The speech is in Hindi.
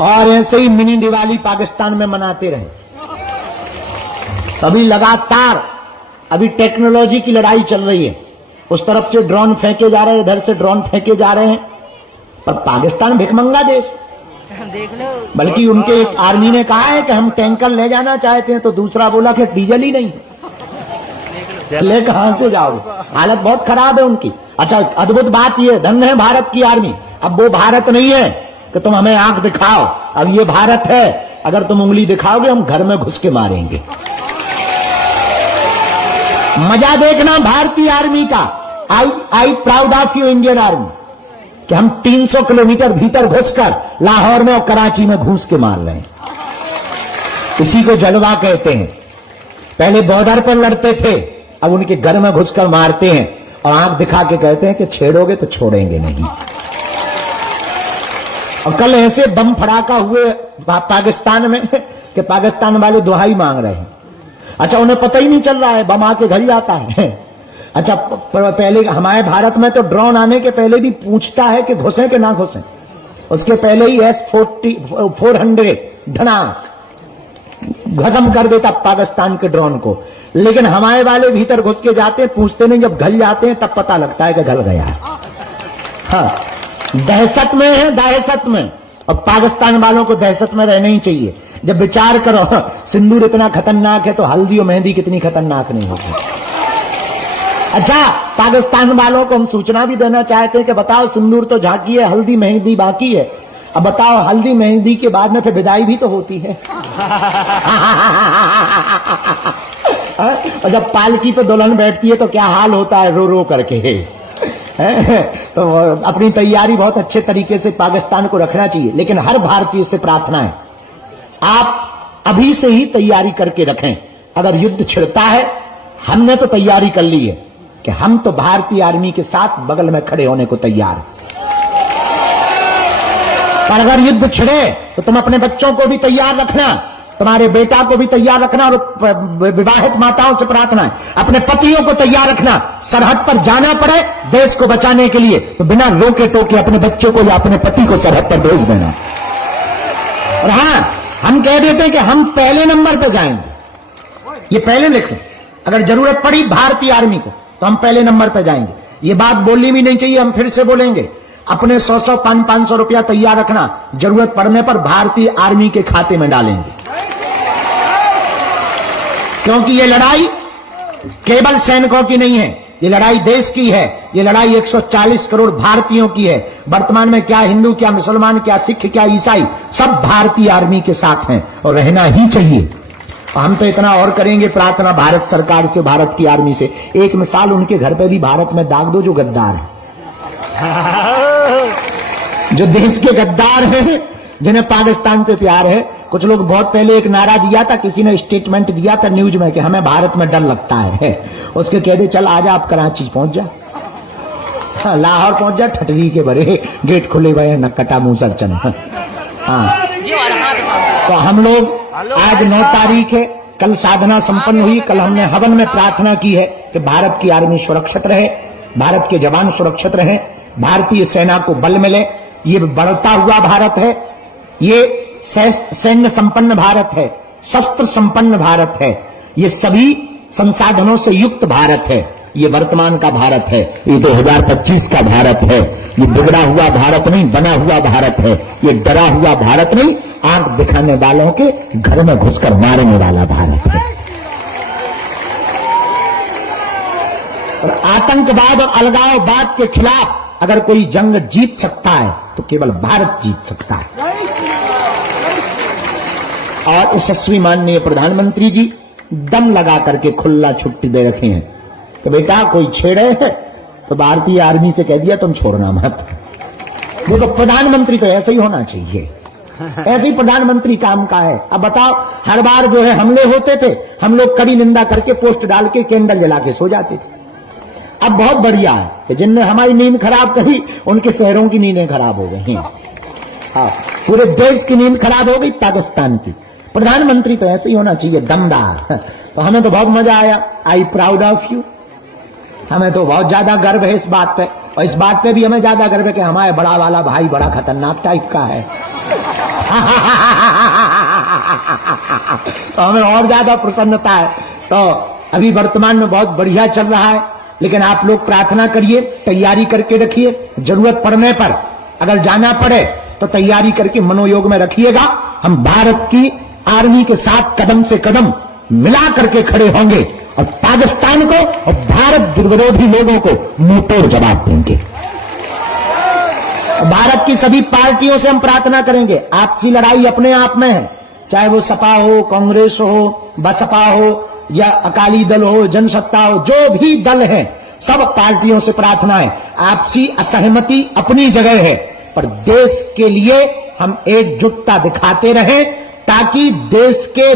और ऐसे ही मिनी दिवाली पाकिस्तान में मनाते रहे। अभी लगातार अभी टेक्नोलॉजी की लड़ाई चल रही है। उस तरफ से ड्रोन फेंके जा रहे हैं, इधर से ड्रोन फेंके जा रहे हैं, पर पाकिस्तान भिखमंगा देश देख लो। बल्कि उनके एक आर्मी ने कहा है कि हम टैंकर ले जाना चाहते हैं, तो दूसरा बोला कि डीजल ही नहीं, ले कहां से जाओगे। हालत बहुत खराब है उनकी। अच्छा, अद्भुत बात यह, धन्य है भारत की आर्मी। अब वो भारत नहीं है कि तुम हमें आंख दिखाओ, अब ये भारत है, अगर तुम उंगली दिखाओगे हम घर में घुस के मारेंगे। मजा देखना भारतीय आर्मी का। I proud of you Indian army, कि हम 300 किलोमीटर भीतर घुसकर लाहौर में और कराची में घुस के मार रहे हैं। इसी को जलवा कहते हैं। पहले बॉर्डर पर लड़ते थे, अब उनके घर में घुसकर मारते हैं और आंख दिखा के कहते हैं कि छेड़ोगे तो छोड़ेंगे नहीं। और कल ऐसे बम फड़ाका हुए पाकिस्तान में कि पाकिस्तान वाले दुहाई मांग रहे हैं। अच्छा, उन्हें पता ही नहीं चल रहा है, बम आके घर ही आता है। अच्छा, पहले हमारे भारत में तो ड्रोन आने के पहले भी पूछता है कि घुसे कि ना घुसे। उसके पहले ही S-400 धनाक भस्म कर देता पाकिस्तान के ड्रोन को। लेकिन हमारे वाले भीतर घुस के जाते हैं, पूछते नहीं, जब घल जाते हैं तब पता लगता है कि घल गया। हाँ, दहशत में है, दहशत में। और पाकिस्तान वालों को दहशत में रहना ही चाहिए। जब विचार करो, सिंदूर इतना खतरनाक है तो हल्दी और मेहंदी कितनी खतरनाक नहीं होगी। अच्छा, पाकिस्तान वालों को हम सूचना भी देना चाहते हैं कि बताओ, सिंदूर तो झांकी है, हल्दी मेहंदी बाकी है। अब बताओ, हल्दी मेहंदी के बाद में फिर विदाई भी तो होती है। और जब पालकी पे दुल्हन बैठती है तो क्या हाल होता है, रो रो करके। तो अपनी तैयारी बहुत अच्छे तरीके से पाकिस्तान को रखना चाहिए। लेकिन हर भारतीय से प्रार्थना है, आप अभी से ही तैयारी करके रखें। अगर युद्ध छिड़ता है, हमने तो तैयारी कर ली है कि हम तो भारतीय आर्मी के साथ बगल में खड़े होने को तैयार हैं। पर अगर युद्ध छिड़े तो तुम अपने बच्चों को भी तैयार रखना, तुम्हारे बेटा को भी तैयार रखना। और विवाहित माताओं से प्रार्थना है, अपने पतियों को तैयार रखना। सरहद पर जाना पड़े देश को बचाने के लिए तो बिना रोके टोके अपने बच्चों को या अपने पति को सरहद पर भेज देना। और हां, हम कह देते हैं कि हम पहले नंबर पर जाएंगे। ये पहले लिखो, अगर जरूरत पड़ी भारतीय आर्मी को तो हम पहले नंबर पर जाएंगे। ये बात बोलनी भी नहीं चाहिए, हम फिर से बोलेंगे। अपने 100-100, 500 रुपया तैयार रखना, जरूरत पड़ने पर भारतीय आर्मी के खाते में डालेंगे। क्योंकि ये लड़ाई केवल सैनिकों की नहीं है, ये लड़ाई देश की है। ये लड़ाई 140 करोड़ भारतीयों की है। वर्तमान में क्या हिंदू, क्या मुसलमान, क्या सिख, क्या ईसाई, सब भारतीय आर्मी के साथ हैं और रहना ही चाहिए। हम तो इतना और करेंगे प्रार्थना भारत सरकार से, भारत की आर्मी से। एक मिसाल, उनके घर पे भी भारत में दाग दो जो गद्दार है, जो देश के गद्दार हैं, जिन्हें पाकिस्तान से प्यार है। कुछ लोग बहुत पहले एक नारा दिया था, किसी ने स्टेटमेंट दिया था न्यूज में कि हमें भारत में डर लगता है। उसके कह दे, चल आजा, आप कराची पहुंच जा, लाहौर पहुंच जा, ठटरी के बड़े गेट खुले हुए हैं, नक्कटा मुंह सर चन। हाँ, तो हम लोग आज 9 तारीख है, कल साधना संपन्न हुई। कल हमने हवन में प्रार्थना की है कि भारत की आर्मी सुरक्षित रहे, भारत के जवान सुरक्षित रहे, भारतीय सेना को बल मिले। ये बढ़ता हुआ भारत है, ये सैन्य संपन्न भारत है, शस्त्र संपन्न भारत है, ये सभी संसाधनों से युक्त भारत है। ये वर्तमान का भारत है, ये 2025 का भारत है। ये बिगड़ा हुआ भारत नहीं, बना हुआ भारत है। ये डरा हुआ भारत नहीं, आंख दिखाने वालों के घर में घुसकर मारने वाला भारत है। और आतंकवाद और अलगाववाद के खिलाफ अगर कोई जंग जीत सकता है तो केवल भारत जीत सकता है। और यशस्वी माननीय प्रधानमंत्री जी दम लगा करके खुला छुट्टी दे रखे हैं कि बेटा कोई छेड़े है तो भारतीय आर्मी से कह दिया तुम छोड़ना मत। वो तो प्रधानमंत्री तो ऐसे ही होना चाहिए, ऐसे ही प्रधानमंत्री काम का है। अब बताओ, हर बार जो है हमले होते थे, हम लोग कड़ी निंदा करके पोस्ट डाल के कैंडल जला के सो जाते थे। अब बहुत बढ़िया है कि जिनने हमारी नींद खराब करी उनके शहरों की नींदें खराब हो गई हैं। हाँ, पूरे देश की नींद खराब हो गई पाकिस्तान की। प्रधानमंत्री तो ऐसे ही होना चाहिए, दमदार। तो हमें तो बहुत मजा आया। I proud of you. हमें तो बहुत ज्यादा गर्व है इस बात पे, और इस बात पे भी हमें ज्यादा गर्व है कि हमारे बड़ा वाला भाई बड़ा खतरनाक टाइप का है। तो हमें और ज्यादा प्रसन्नता है। तो अभी वर्तमान में बहुत बढ़िया चल रहा है, लेकिन आप लोग प्रार्थना करिए, तैयारी करके रखिए। जरूरत पड़ने पर अगर जाना पड़े तो तैयारी करके मनोयोग में रखिएगा। हम भारत की आर्मी के साथ कदम से कदम मिला करके खड़े होंगे और पाकिस्तान को और भारत विरोधी लोगों को मुंहतोड़ जवाब देंगे। भारत की सभी पार्टियों से हम प्रार्थना करेंगे, आपसी लड़ाई अपने आप में है, चाहे वो सपा हो, कांग्रेस हो, बसपा हो या अकाली दल हो, जनसत्ता हो, जो भी दल है, सब पार्टियों से प्रार्थना है। आपसी असहमति अपनी जगह है, पर देश के लिए हम एकजुटता दिखाते रहें ताकि देश के